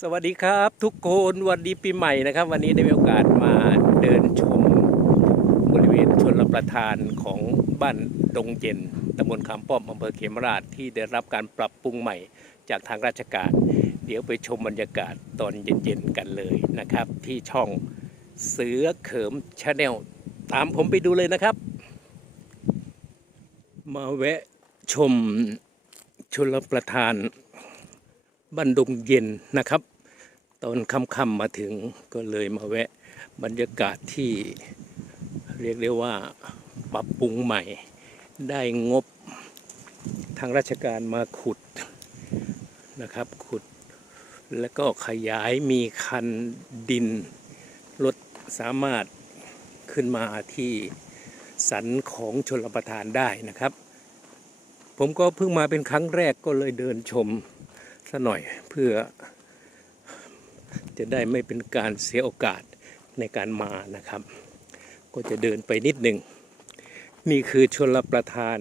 สวัสดีครับ ทุกคนวันดีปีใหม่นะครับ วันนี้ได้มีโอกาสมาเดินชมบริเวณชนรประทานของบ้านดงเย็นตำบลคำป้อมอำเภอเขมราชที่ได้รับการปรับปรุงใหม่จากทางราชการ เดี๋ยวไปชมบรรยากาศตอนเย็นๆกันเลยนะครับ ที่ช่องเสือเขิมชาแนลตามผมไปดูเลยนะครับ มาแวะชมชนรประทาน บ้านดงเย็นนะครับ ตอนค่ำๆมาถึงก็เลยมาแวะบรรยากาศที่เรียกได้ว่าปรับปรุงใหม่ ได้งบทางราชการมาขุดนะครับ ขุดแล้วก็ขยายมีคันดินรถสามารถขึ้นมาที่สันของชลประทานได้นะครับ ผมก็เพิ่งมาเป็นครั้งแรกก็เลยเดินชม ซะหน่อยเพื่อจะได้ไม่เป็นการเสียโอกาสในการมานะครับ ก็จะเดินไปนิดหนึ่ง นี่คือชลประทาน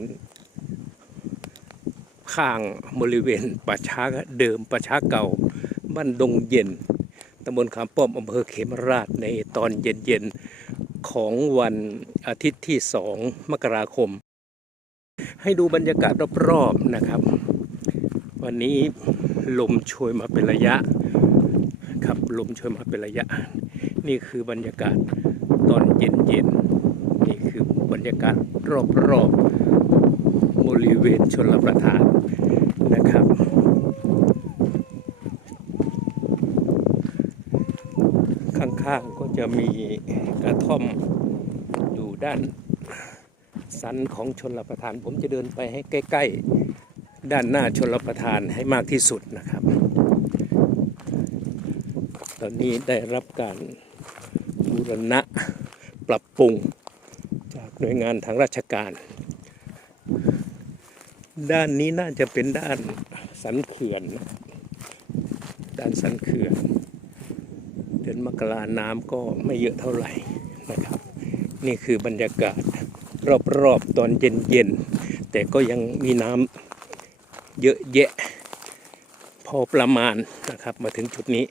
ข้างบริเวณป่าช้าเดิมป่าช้าเก่าบ้านดงเย็นตำบลขามป้อมอำเภอเขมราชในตอนเย็นๆของวันอาทิตย์ที่สองมกราคม ให้ดูบรรยากาศรอบๆนะครับ วันนี้ ลมโชยมาเป็นระยะ ครับลมโชยมาเป็นระยะ นี่คือบรรยากาศตอนเย็นๆนี่คือบรรยากาศรอบๆบริเวณชนรประทานนะครับ ข้างๆก็จะมีกระท่อมอยู่ด้านสันของชนรประทาน ผมจะเดินไปให้ใกล้ ๆ ด้านหน้าชนรประทานให้มากที่สุดนะครับ ตอนนี้ได้รับการบูรณะปรับปรุงจากหน่วยงานทางราชการ ด้านนี้น่าจะเป็นด้านสันเขื่อนนะด้านสันเขื่อนเดือนมกราน้ำก็ไม่เยอะเท่าไหร่นะครับ นี่คือบรรยากาศรอบๆตอนเย็นๆแต่ก็ยังมีน้ำ เยอะแยะ พอประมาณนะครับมาถึงจุดนี้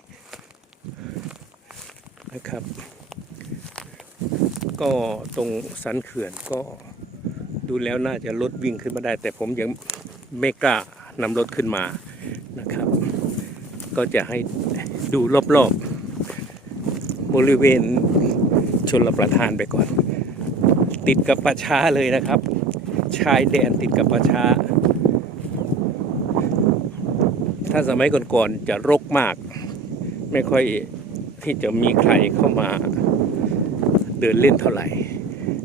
นะครับ ก็ตรงสันเขื่อนก็ดูแล้วน่าจะรถวิ่งขึ้นมาได้ แต่ผมยังไม่กล้านำรถขึ้นมานะครับ ก็จะให้ดูรอบๆ บริเวณชนรประทานไปก่อน ติดกับป่าชาเลยนะครับ ชายแดนติดกับป่าชา ถ้าสมัยก่อนๆจะรกมาก ไม่ค่อยที่จะมีใครเข้ามาเดินเล่นเท่าไหร่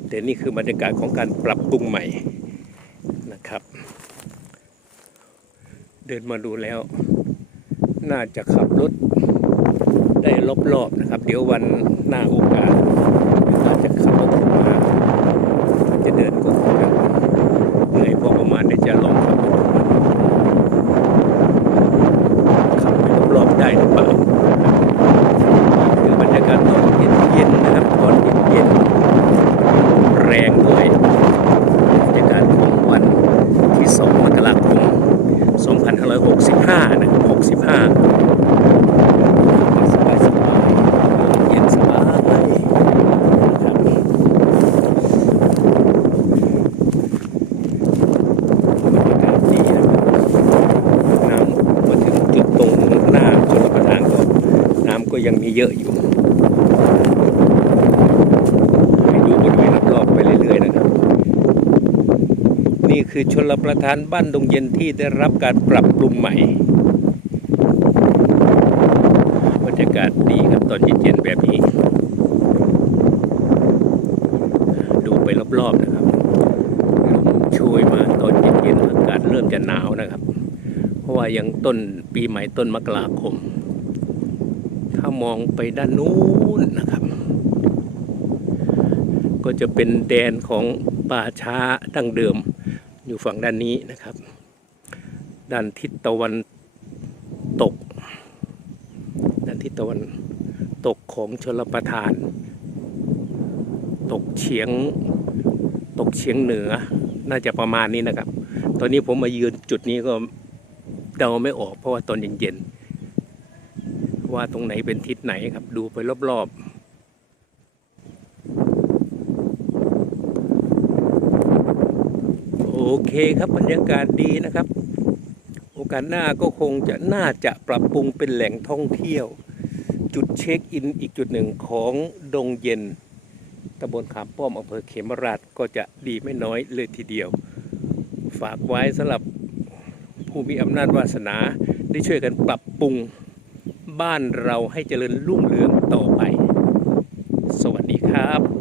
แต่นี่คือบรรยากาศของการปรับปรุงใหม่นะครับ เดินมาดูแล้ว น่าจะขับรถได้รอบๆนะครับ เดี๋ยววันหน้าโอกาสอาจจะขับรถมาจะเดินก็คงจะเหนื่อยพอประมาณเดี๋ยวจะลองขับรถดูขับไปรอบๆได้หรือเปล่าคือบรรยากาศตอนเย็นๆนะครับตอนเย็นๆแรงด้วยบรรยากาศของวันที่ 2 มกราคม 2565 นะครับ65สบายสบายๆเย็นสบายนะครับบรรยากาศดีนะครับ น้ำมาถึงจุดตรงหน้าชลประทานก็น้ำก็ ยังมีเยอะอยู่ให้ดูบริเวณรอบๆไปเรื่อยๆนะครับ นี่คือชนลประทานบ้านดงเย็นที่ได้รับการปรับปรุงใหม่บรรยากาศดีครับตอนเย็นๆแบบนี้ ดูไปรอบๆนะครับลมโชยมาตอนเย็นๆอากาศเริ่มจะหนาวนะครับ เพราะว่ายังต้นปีใหม่ต้นมกราคม ถ้ามองไปด้านนู้นนะครับ ก็จะเป็นแดนของป่าช้าดั้งเดิมอยู่ฝั่งด้านนี้นะครับ ด้านทิศตะวันตก ด้านทิศตะวันตกของชลประทาน ตกเฉียงตกเฉียงเหนือน่าจะประมาณนี้นะครับ ตอนนี้ผมมายืนจุดนี้ก็เดาไม่ออกเพราะว่าตอนเย็นๆ ว่าตรงไหนเป็นทิศไหนครับ ดูไปรอบๆโอเคครับบรรยากาศดีนะครับ โอกาสหน้าก็คงจะน่าจะปรับปรุงเป็นแหล่งท่องเที่ยว จุดเช็คอินอีกจุดหนึ่งของดงเย็นตำบลขามป้อมอำเภอเขมราชก็จะดีไม่น้อยเลยทีเดียว ฝากไว้สำหรับผู้มีอำนาจวาสนาได้ช่วยกันปรับปรุง บ้านเราให้เจริญรุ่งเรืองต่อไป สวัสดีครับ